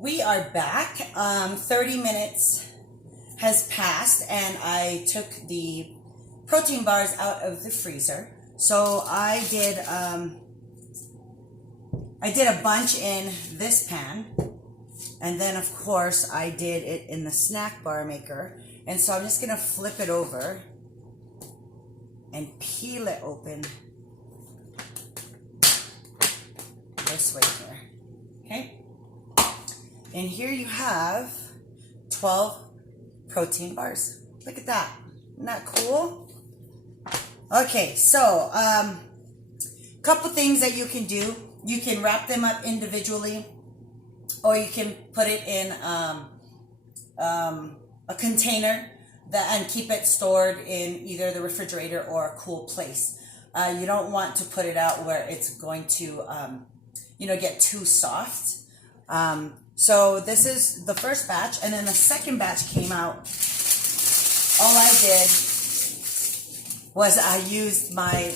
We are back. 30 minutes has passed and I took the protein bars out of the freezer. So I did a bunch in this pan, and then of course I did it in the snack bar maker. And so I'm just gonna flip it over and peel it open this way here. Okay? And here you have 12 protein bars. Look at that. Isn't that cool? Okay, so couple things that you can do. You can wrap them up individually, or you can put it in a container and keep it stored in either the refrigerator or a cool place. You don't want to put it out where it's going to get too soft. So this is the first batch, and then the second batch came out. All I did was I used my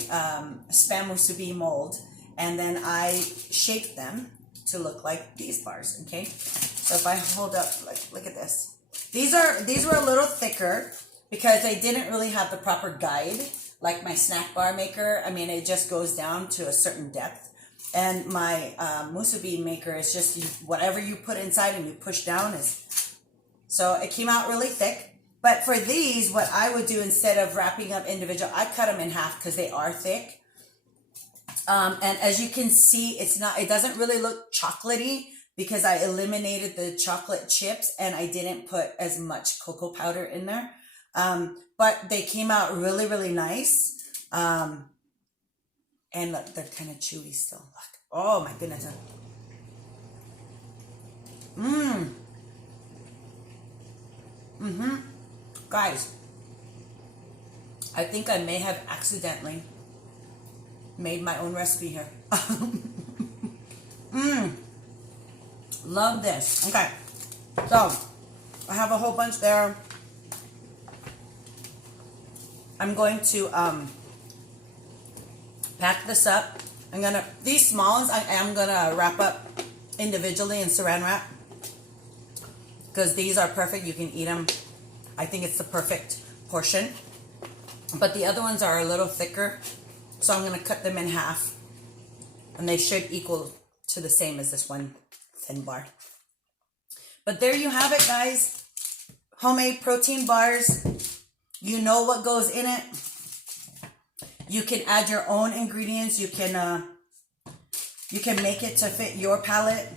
Spam musubi mold, and then I shaped them to look like these bars. Okay, so if I hold up, look at this. These were a little thicker because they didn't really have the proper guide like my snack bar maker. I mean, it just goes down to a certain depth. And my musubi maker is just whatever you put inside and you push down is. So it came out really thick. But for these, what I would do instead of wrapping up individual, I cut them in half because they are thick. And as you can see, it doesn't really look chocolatey because I eliminated the chocolate chips and I didn't put as much cocoa powder in there. But they came out really, really nice. And look, they're kind of chewy still. Look. Oh my goodness. Guys, I think I may have accidentally made my own recipe here. Love this. Okay. So, I have a whole bunch there. I'm going to pack this up. These small ones I am gonna wrap up individually in saran wrap because these are perfect. You can eat them. I think it's the perfect portion. But the other ones are a little thicker, so I'm gonna cut them in half, and they should equal to the same as this one thin bar. But there you have it, guys. Homemade protein bars. You know what goes in it. You can add your own ingredients. You can make it to fit your palate.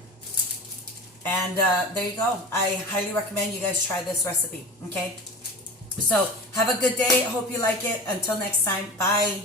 And there you go. I highly recommend you guys try this recipe. Okay? So have a good day. I hope you like it. Until next time. Bye.